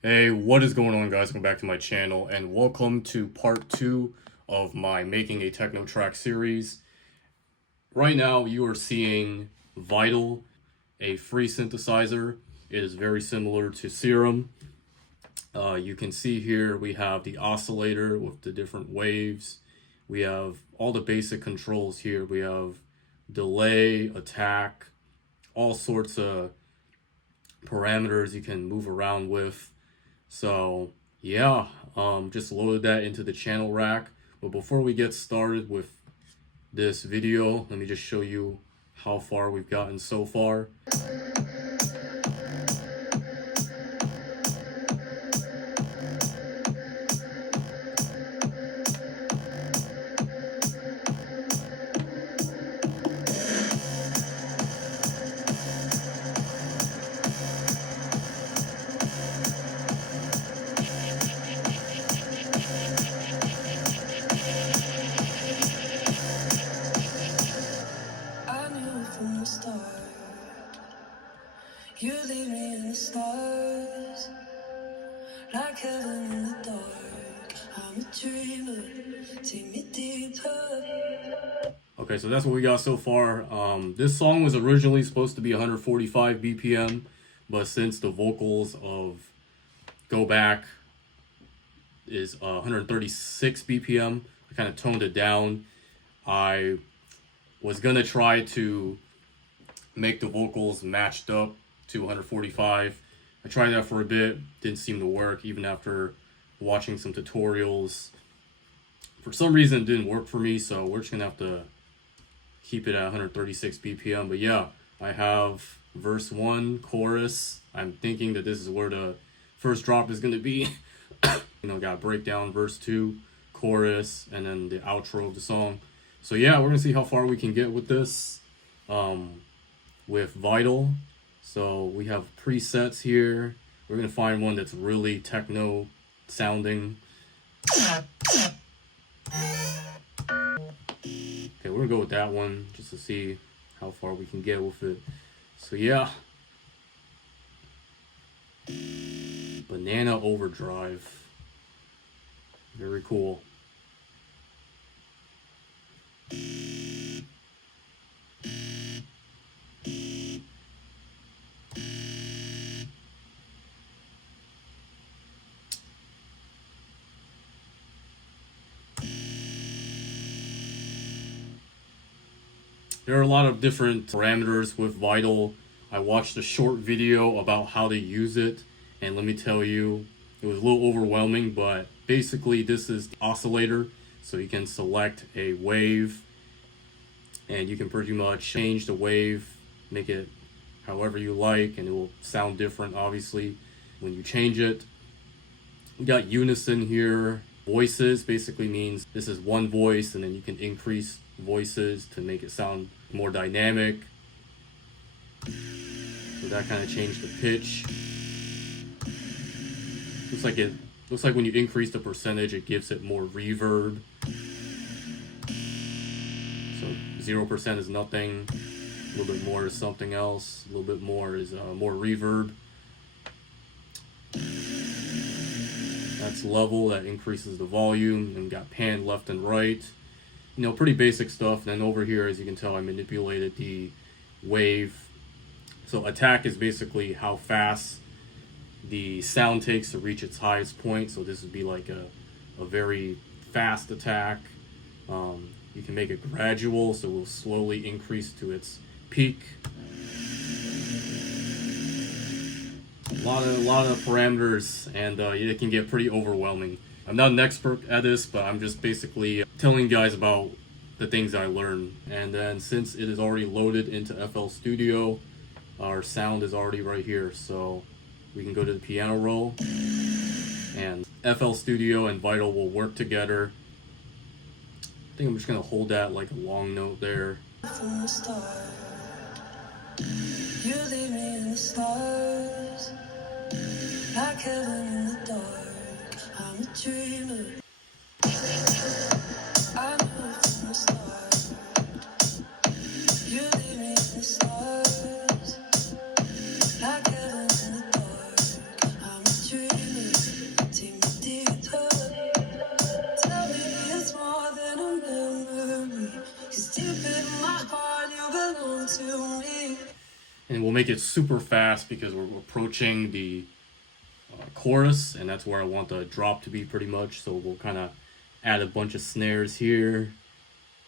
Hey, what is going on, guys? Welcome back to my channel and welcome to part 2 of my Making a Techno Track series. Right now you are seeing Vital, a free synthesizer. It is very similar to Serum. You can see here we have the oscillator with the different waves. We have all the basic controls here. We have delay, attack, all sorts of parameters you can move around with. So yeah, just loaded that into the channel rack. But before we get started with this video, let me just show you how far we've gotten so far. You leave me in the stars, like heaven in the dark. I'm a dreamer, take me deeper. Okay, so that's what we got so far. This song was originally supposed to be 145 BPM, but since the vocals of Go Back is 136 BPM, I kind of toned it down. I was gonna try to make the vocals matched up to 145. I tried that for a bit, didn't seem to work even after watching some tutorials. For some reason it didn't work for me, so we're just gonna have to keep it at 136 BPM. But yeah, I have verse 1, chorus. I'm thinking that this is where the first drop is gonna be. Got breakdown, verse 2, chorus, and then the outro of the song. So yeah, we're gonna see how far we can get with this. With Vital. So we have presets here. We're gonna find one that's really techno sounding. Okay, we're gonna go with that one just to see how far we can get with it. So yeah. Banana Overdrive. Very cool. There are a lot of different parameters with Vital. I watched a short video about how to use it, and let me tell you, it was a little overwhelming, but basically this is the oscillator, so you can select a wave, and you can pretty much change the wave, make it however you like, and it will sound different, obviously, when you change it. We got unison here. Voices basically means this is one voice, and then you can increase voices to make it sound more dynamic. So that kind of changed the pitch. Looks like when you increase the percentage, it gives it more reverb. So 0% is nothing. A little bit more is something else. A little bit more is more reverb. That's level, that increases the volume. And we got pan left and right. Pretty basic stuff. And then over here, as you can tell, I manipulated the wave. So attack is basically how fast the sound takes to reach its highest point. So this would be like a very fast attack. You can make it gradual, so it will slowly increase to its peak. A lot of parameters, and it can get pretty overwhelming. I'm not an expert at this, but I'm just basically telling you guys about the things I learned. And then since it is already loaded into FL Studio, our sound is already right here. So we can go to the piano roll, and FL Studio and Vital will work together. I think I'm just gonna hold that like a long note there. From the start, you leave me in the stars, like heaven in the dark. I'm a dreamer. I knew from the start, you leave me in the stars, like heaven in the dark. I'm a dreamer. make it super fast because we're approaching the chorus, and that's where I want the drop to be pretty much. So we'll kind of add a bunch of snares here,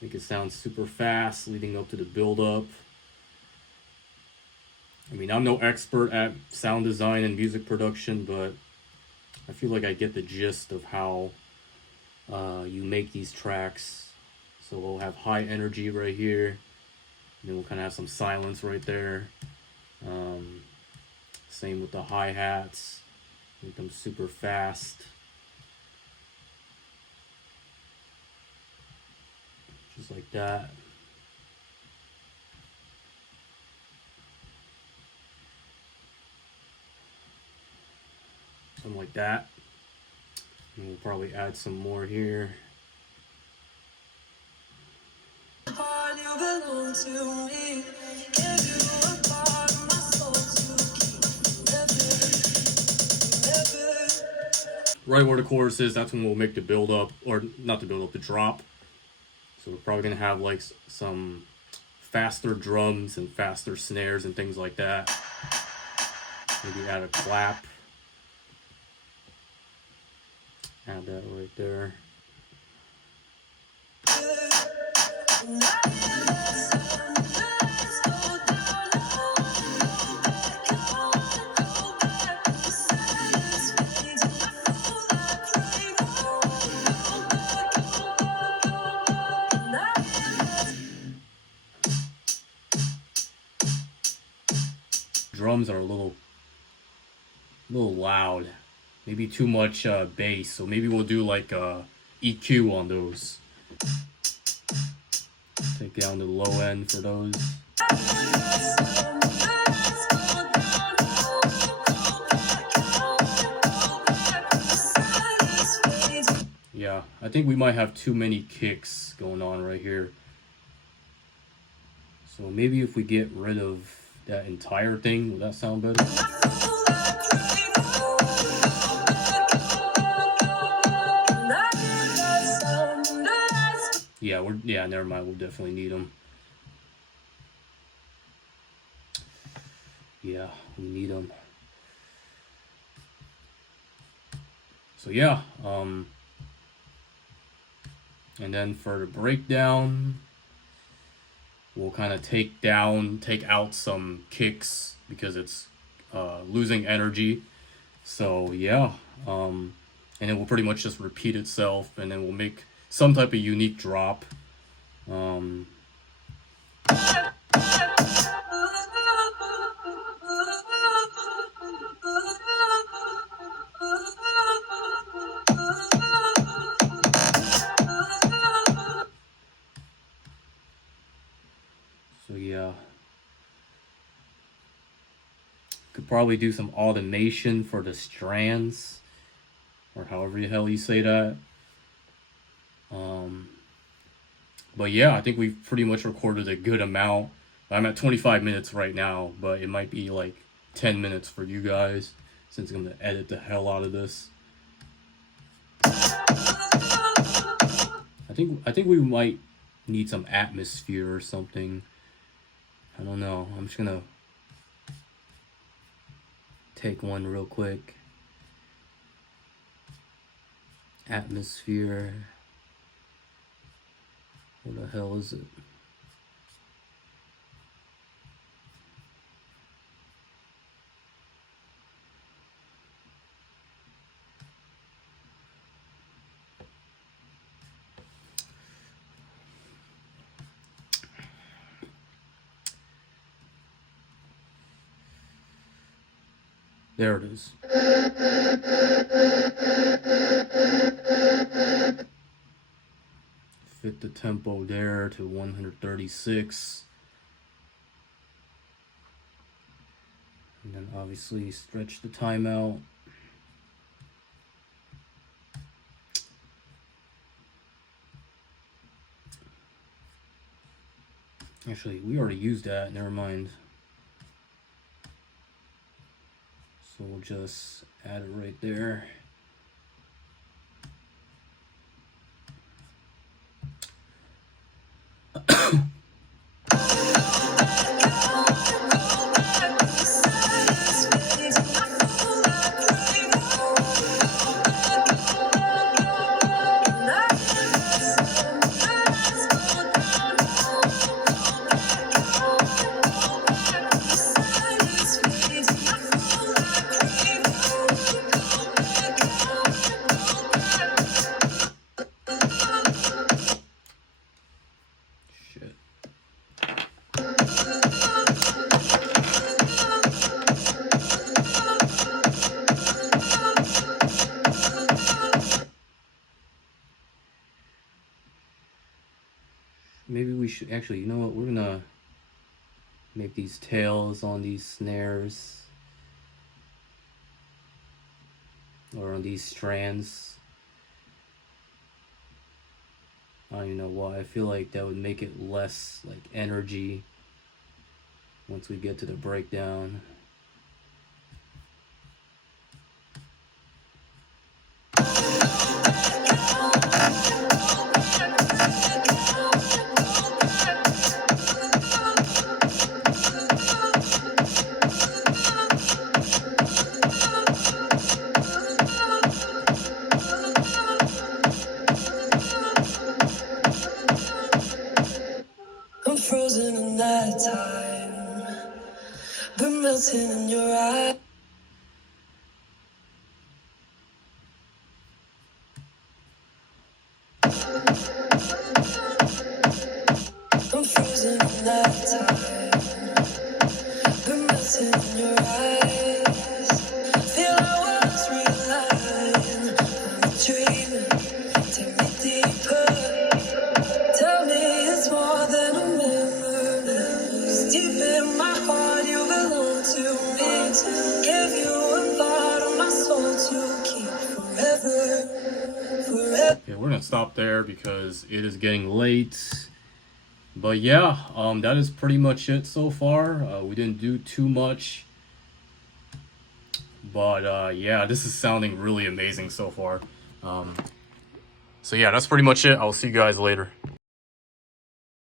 make it sound super fast leading up to the build up. I mean, I'm no expert at sound design and music production, but I feel like I get the gist of how you make these tracks. So we'll have high energy right here, and then we'll kind of have some silence right there. Same with the hi-hats, make them super fast. Just like that. Something like that. And we'll probably add some more here. Right where the chorus is, that's when we'll make the build up, or not the build up, the drop. So we're probably gonna have like some faster drums and faster snares and things like that. Maybe add a clap. Add that right there. Drums are a little loud, maybe too much bass, so maybe we'll do like EQ on those. Take down the low end for those. Yeah, I think we might have too many kicks going on right here. So maybe if we get rid of that entire thing, will that sound better? Yeah, never mind. We'll definitely need them. Yeah, we need them. So yeah, and then for the breakdown, we'll kind of take out some kicks because it's losing energy. So yeah, and it will pretty much just repeat itself, and then we'll make some type of unique drop. So yeah, could probably do some automation for the strands, or however the hell you say that. But yeah, I think we've pretty much recorded a good amount. I'm at 25 minutes right now, but it might be like 10 minutes for you guys since I'm gonna edit the hell out of this. I think we might need some atmosphere or something. I don't know. I'm just gonna take one real quick. Atmosphere. What the hell is it? There it is. Fit the tempo there to 136. And then obviously stretch the time out. Actually, we already used that, never mind. So we'll just add it right there. we should actually, you know what, we're gonna make these tails on these snares or on these strands. I don't even know why. I feel like that would make it less like energy once we get to the breakdown. I'm frozen in that time, but melting in your eyes. I'm frozen in that time, but melting in your eyes. Feel our worlds realign. I'm a dreamer, take me deeper. Tell me it's more than a memory. 'Cause deep in my heart you belong to me. To give you a part of my soul to keep forever, forever. Okay, we're gonna stop there because it is getting late. But yeah, that is pretty much it so far. We didn't do too much. But yeah, this is sounding really amazing so far. So yeah, that's pretty much it. I'll see you guys later.